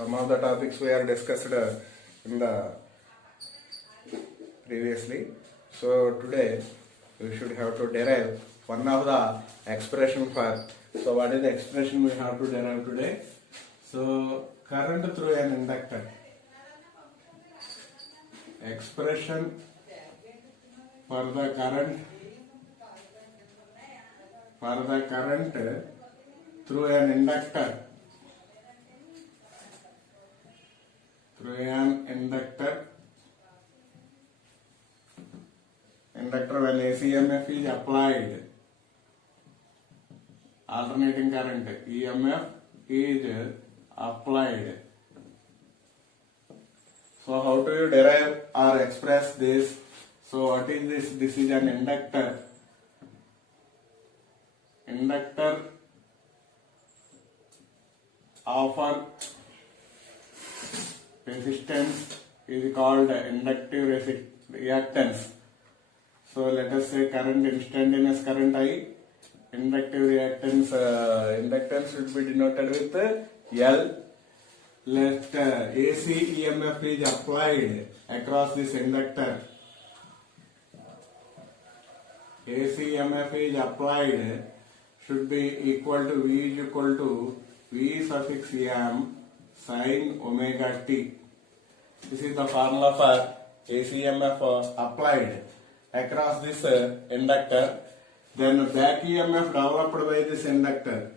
some of the topics we are discussed in the previously. So today we should have to derive one of the expression for. So what is the expression we have to derive today? So current through an inductor. Expression for the current through an inductor. Inductor when ACMF is applied, alternating current EMF is applied. So how do you derive or express this? So what is this? This is an inductor. Inductor offer resistance is called inductive reactance. So let us say current, instantaneous current I, inductive reactance, inductance should be denoted with L. Let AC EMF is applied across this inductor. AC EMF is applied should be equal to V is equal to V suffix M sin omega t. This is the formula for AC EMF applied across this inductor. Then back EMF developed by this inductor.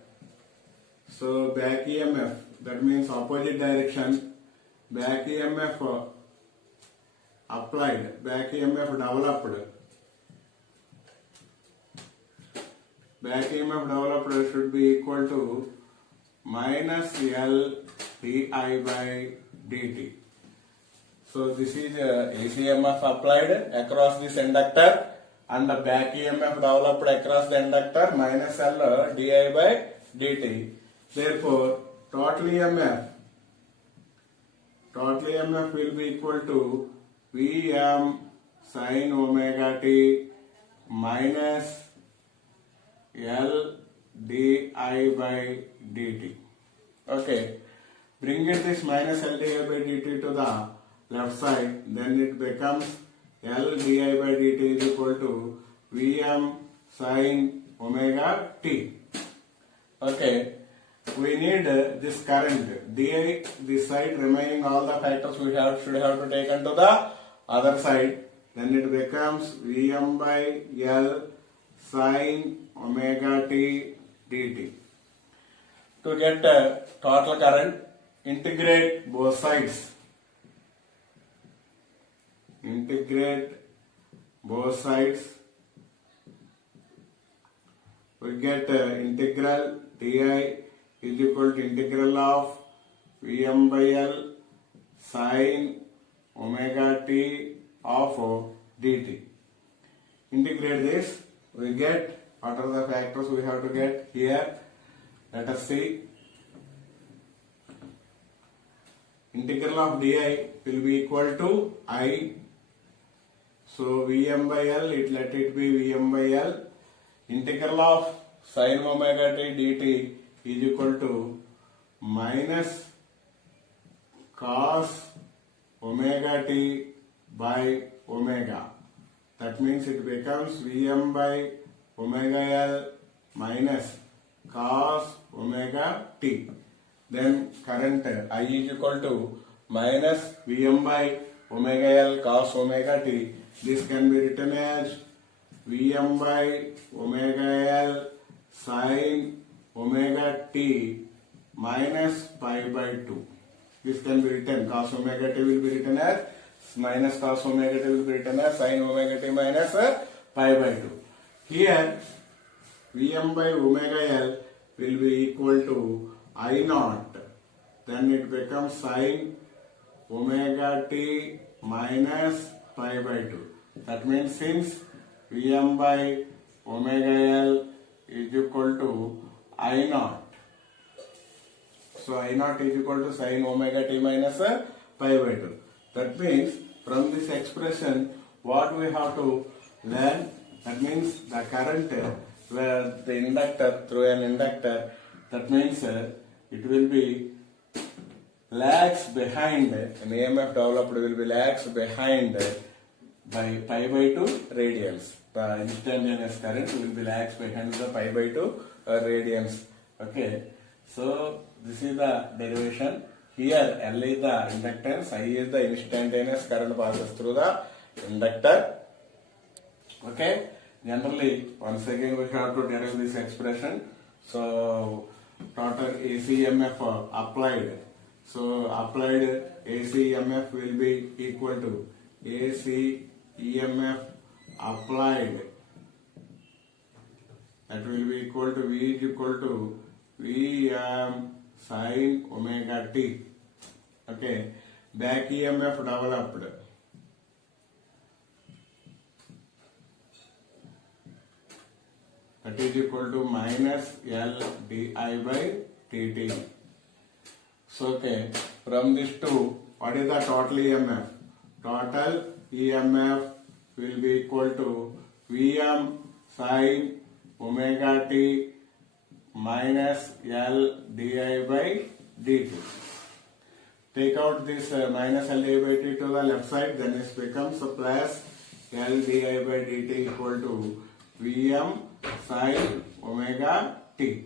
So back EMF, that means opposite direction. Back EMF applied, back EMF developed. Back EMF developed should be equal to minus L di by dt. So this is AC EMF applied across this inductor and the back EMF developed across the inductor minus L di by dt. Therefore, total EMF will be equal to Vm sin omega t minus L di by dt. Okay, bring it this minus L di by dt to the left side, then it becomes L di by dt is equal to Vm sin omega t. Okay, we need this current di, this side remaining all the factors we should have to take into the other side, then it becomes Vm by L sin omega t dt. To get total current, integrate both sides. Integrate both sides. We get integral di is equal to integral of Vm by L sin omega t of dt. Integrate this, we get what are the factors we have to get here. Let us see. Integral of di will be equal to I. So Vm by L, let it be Vm by L. Integral of sin omega t dt is equal to minus cos omega t by omega. That means it becomes Vm by omega L minus cos omega t. Then current I is equal to minus Vm by omega L cos omega t. This can be written as Vm by omega L sin omega t minus pi by 2. This can be written, cos omega t will be written as minus cos omega t will be written as sin omega t minus pi by 2. Here Vm by omega L will be equal to I naught. Then it becomes sin omega t minus pi by 2. That means since Vm by omega L is equal to I naught. So I naught is equal to sin omega t minus pi by 2. That means from this expression what we have to learn, that means the current where the inductor through an inductor, that means it will be lags behind, an EMF developed will be lags behind by pi by 2 radians. The instantaneous current will be lags behind the pi by 2 radians. Okay, so this is the derivation. Here L is the inductance, I is the instantaneous current passes through the inductor. Okay, generally once again we have to derive this expression. So total AC EMF applied. So applied AC EMF will be equal to AC EMF applied. That will be equal to V is equal to Vm sin omega t. Okay, back EMF developed. That is equal to minus L di by dt. So okay, from this two, what is the total EMF? Total EMF will be equal to Vm sin omega t minus L di by dt. Take out this minus L di by t to the left side, then it becomes plus L di by dt equal to Vm sin omega t.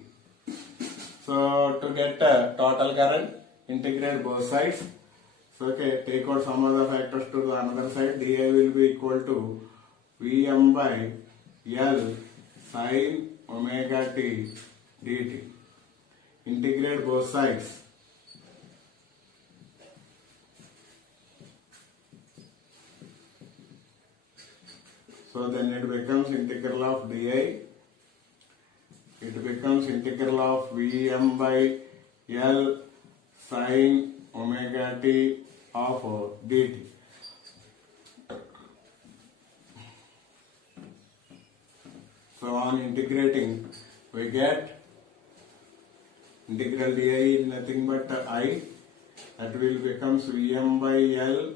So to get total current, integrate both sides. So okay, take out some of the factors to the another side. Di will be equal to Vm by L sin omega t dt. Integrate both sides. So then it becomes integral of di. It becomes integral of Vm by L sin omega t of dt. So on integrating, we get integral di is nothing but I. That will becomes Vm by L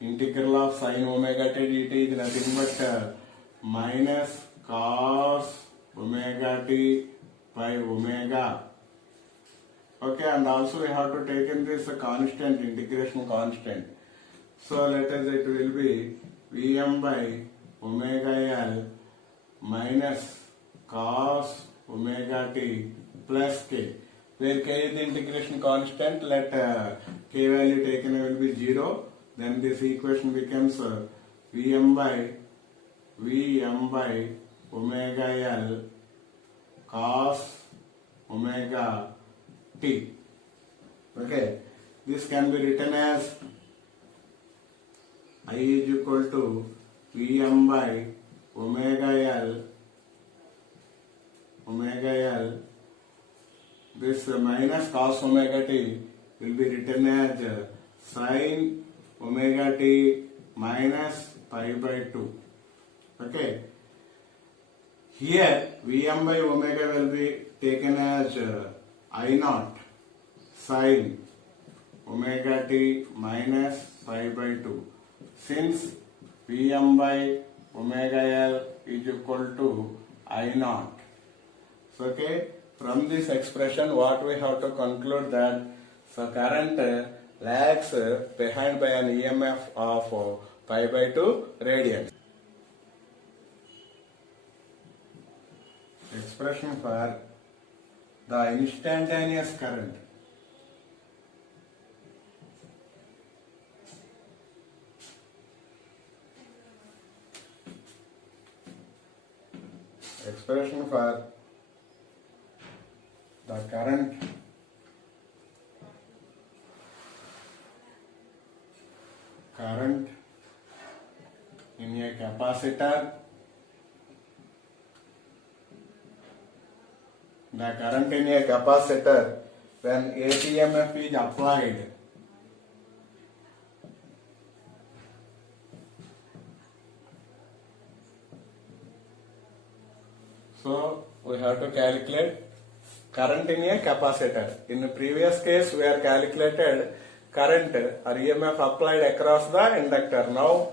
integral of sin omega t dt is nothing but minus cos omega t by omega. Okay, and also we have to take in this constant, integration constant. So let us, it will be Vm by omega L minus cos omega t plus k. Where k is the integration constant, let k value taken will be 0. Then this equation becomes Vm by omega L cos omega t. Okay, this can be written as I is equal to Vm by omega L. This minus cos omega t will be written as sin omega t minus pi by 2. Okay, here Vm by omega will be taken as I naught sin omega t minus pi by 2. Since Vm by omega L is equal to I naught. So okay, from this expression what we have to conclude that so current lags behind by an EMF of pi by 2 radians. Expression for the instantaneous current. Expression for the current in a capacitor. The current in a capacitor when ACMF is applied. So we have to calculate current in a capacitor. In the previous case we are calculated current or EMF applied across the inductor. Now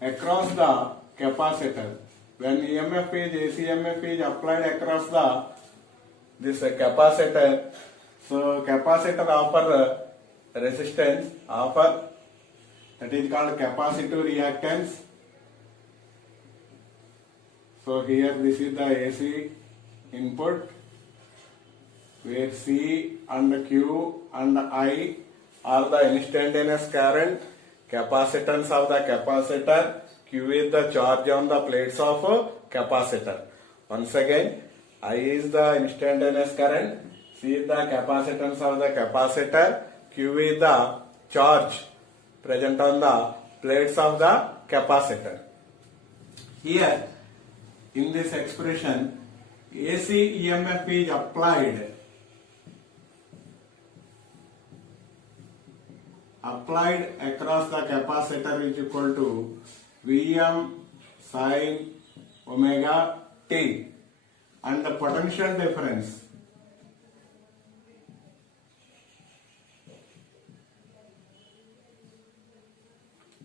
across the capacitor. When EMF is ACMF is applied across this capacitor, so capacitor offer resistance offer, that is called capacitive reactance. So here this is the AC input, where C and Q and I are the instantaneous current, capacitance of the capacitor, Q is the charge on the plates of capacitor. Once again, I is the instantaneous current, C is the capacitance of the capacitor, Q is the charge present on the plates of the capacitor. Here, in this expression, AC EMF is applied across the capacitor is equal to Vm sin omega t, and the potential difference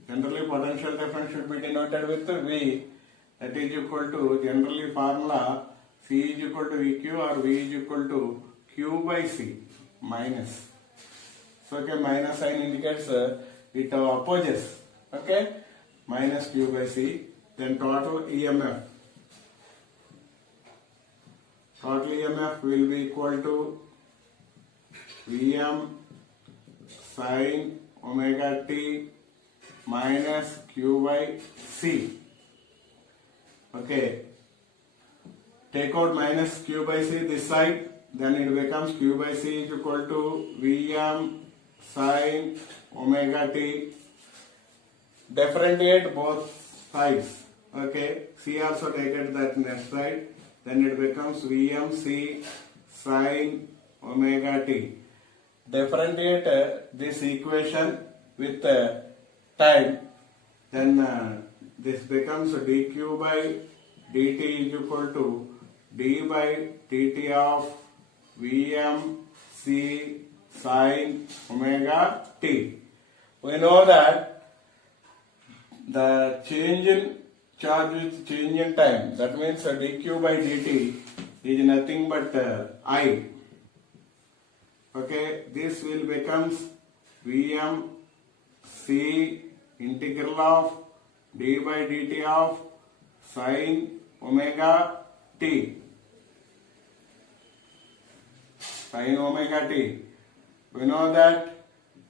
generally potential difference should be denoted with V, that is equal to generally formula C is equal to VQ or V is equal to Q by C minus. So okay, minus sign indicates it opposes, okay, minus Q by C. Then total EMF will be equal to Vm sin omega t minus Q by C. Okay, take out minus Q by C this side, then it becomes Q by C is equal to Vm sin omega t. Differentiate both sides. Okay, C also take it that next side, then it becomes VmC sin omega t. Differentiate this equation with time, then this becomes dq by dt is equal to d by dt of VmC sin omega t. We know that the change in charge with change in time, that means dq by dt is nothing but I. Okay, this will becomes Vm C integral of d by dt of sin omega t. Sin omega t. We know that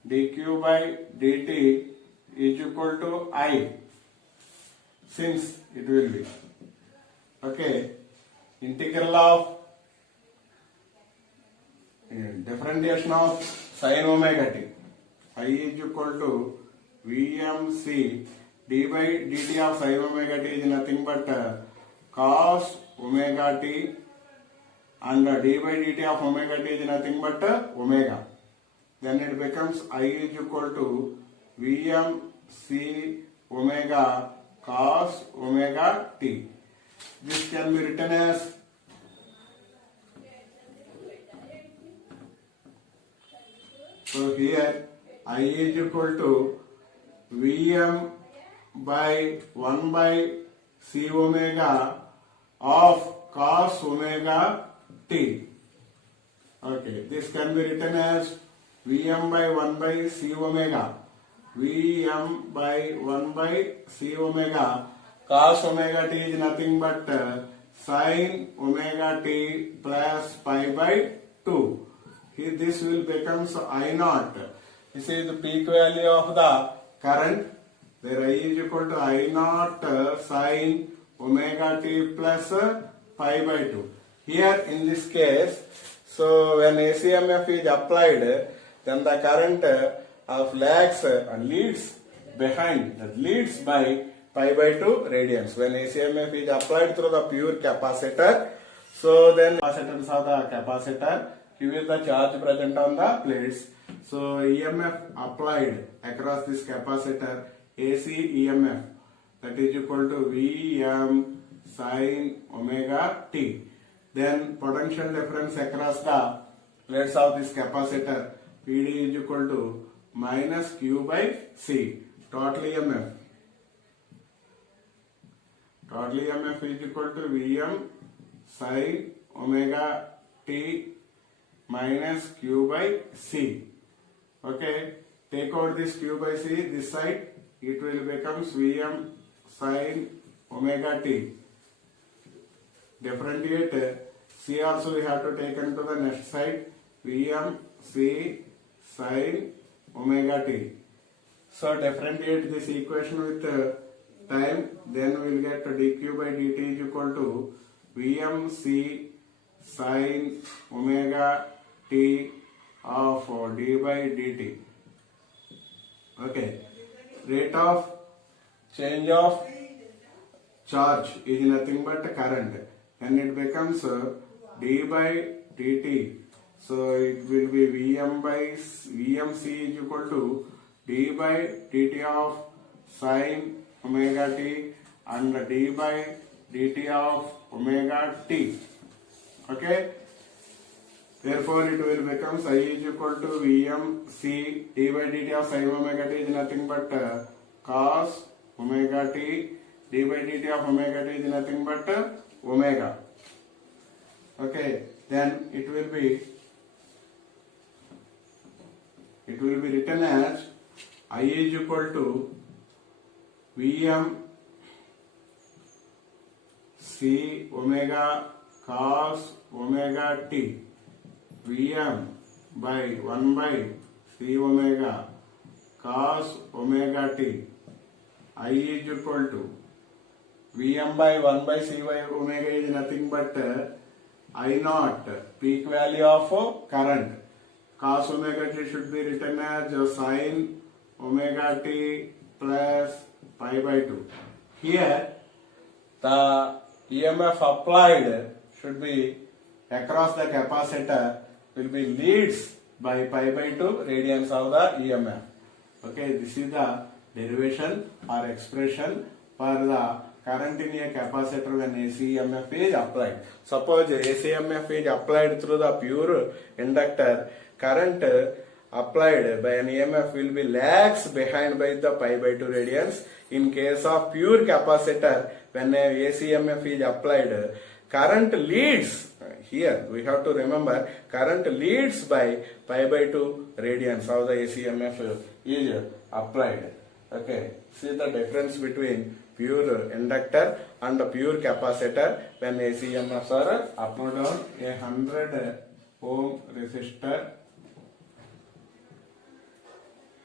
dq by dt is equal to I, since it will be. Okay, integral of differentiation of sin omega t. I is equal to Vmc d by dt of sin omega t is nothing but cos omega t, and d by dt of omega t is nothing but omega. Then it becomes I is equal to Vmc omega cos omega t. This can be written as so here I is equal to Vm by 1 by C omega of cos omega t. Okay, this can be written as Vm by 1 by C omega. Vm by 1 by C omega cos omega t is nothing but sin omega t plus pi by 2. Here this will becomes I naught. This is the peak value of the current, where I is equal to I naught sin omega t plus pi by 2. Here in this case, so when ACMF is applied, then the current of lags and leads behind, that leads by pi by 2 radians. When ACMF is applied through the pure capacitor, so then capacitance of the capacitor, Q is the charge present on the plates. So EMF applied across this capacitor, AC EMF, that is equal to Vm sin omega t. Then potential difference across the plates of this capacitor, PD is equal to minus Q by C. Total EMF. Total EMF is equal to Vm sin omega t minus Q by C. Okay, take out this q by c this side, it will becomes Vm sin omega t. Differentiate c also we have to take into the next side, Vm c sin omega t. So differentiate this equation with time, then we will get dq by dt is equal to Vm c sin omega t of d by dt. Okay, rate of change of charge is nothing but current, and it becomes d by dt. So it will be Vm c is equal to d by dt of sin omega t and d by dt of omega t. Okay. Therefore, it will become I is equal to Vm c d by dt of sin omega t is nothing but cos omega t, d by dt of omega t is nothing but omega. Okay, then it will be written as I is equal to Vm c omega cos omega t, Vm by 1 by c omega cos omega t. I is equal to Vm by 1 by c by omega is nothing but I naught, peak value of current. Cos omega t should be written as sin omega t plus pi by 2. Here the EMF applied should be across the capacitor will be leads by pi by 2 radians of the EMF. Okay, this is the derivation or expression for the current in a capacitor when AC EMF is applied. Suppose AC EMF is applied through the pure inductor, current applied by an EMF will be lags behind by the pi by 2 radians. In case of pure capacitor, when a AC EMF is applied, current leads. Here we have to remember current leads by pi by 2 radians how the AC EMF is applied. Okay, see the difference between pure inductor and pure capacitor when AC EMFs are up or down. A 100 ohm resistor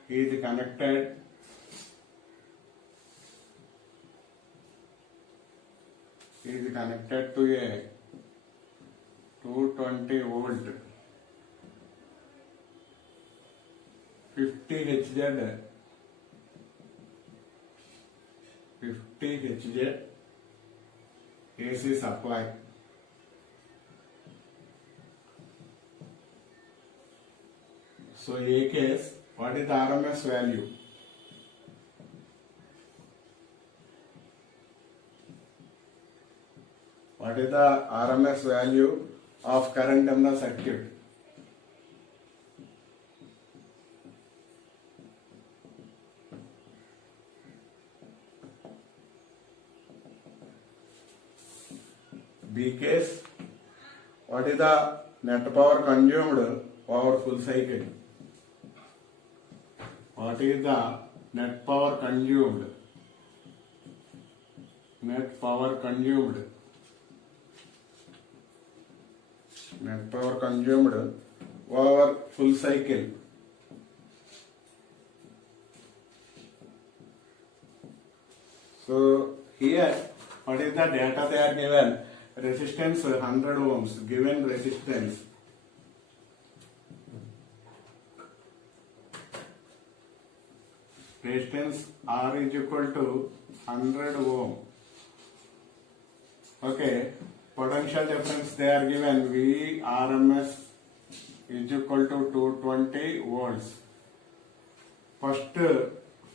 is connected to a 220 volt 50 Hz AC supply. So A case, what is the RMS value? What is the RMS value of current in the circuit? B case, what is the net power consumed over full cycle? What is the net power consumed? Net power consumed over full cycle. So here, what is the data they are given? Resistance 100 ohms, given resistance. Resistance R is equal to 100 ohm. Okay, potential difference they are given V RMS is equal to 220 volts. First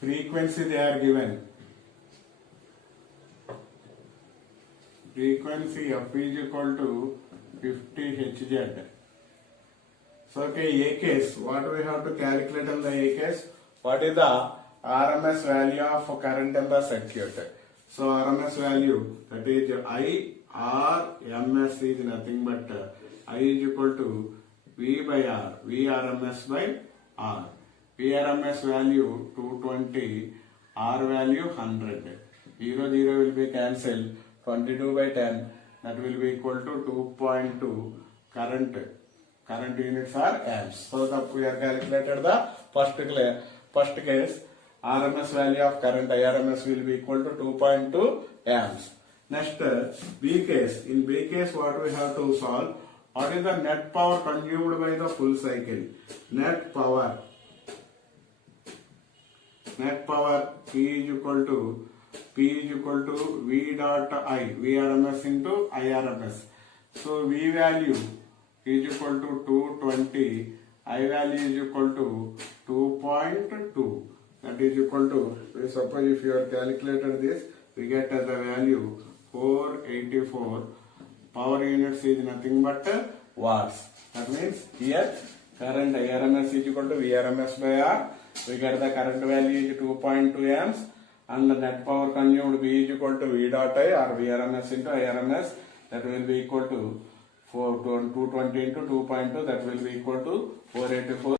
frequency they are given. Frequency F is equal to 50 Hz. So okay, A case, what we have to calculate on the A case? What is the RMS value of current in the circuit? So RMS value, that is I RMS is nothing but I is equal to V by R, V RMS by R. VRMS value 220, R value 100. 0 will be cancelled. 22 by 10, that will be equal to 2.2. Current units are amps. So we have calculated the first case. RMS value of current IRMS will be equal to 2.2 amps. Next, B case. In B case, what we have to solve? What is the net power consumed by the full cycle? Net power P is equal to V dot I, VRMS into IRMS. So V value is equal to 220, I value is equal to 2.2. That is equal to, suppose if you have calculated this, we get as a value 484. Power units is nothing but watts. That means here current IRMS is equal to VRMS by R. We get the current value is 2.2 amps and the net power consumed B is equal to V dot I or VRMS into IRMS. That will be equal to 220 into 2.2, that will be equal to 484.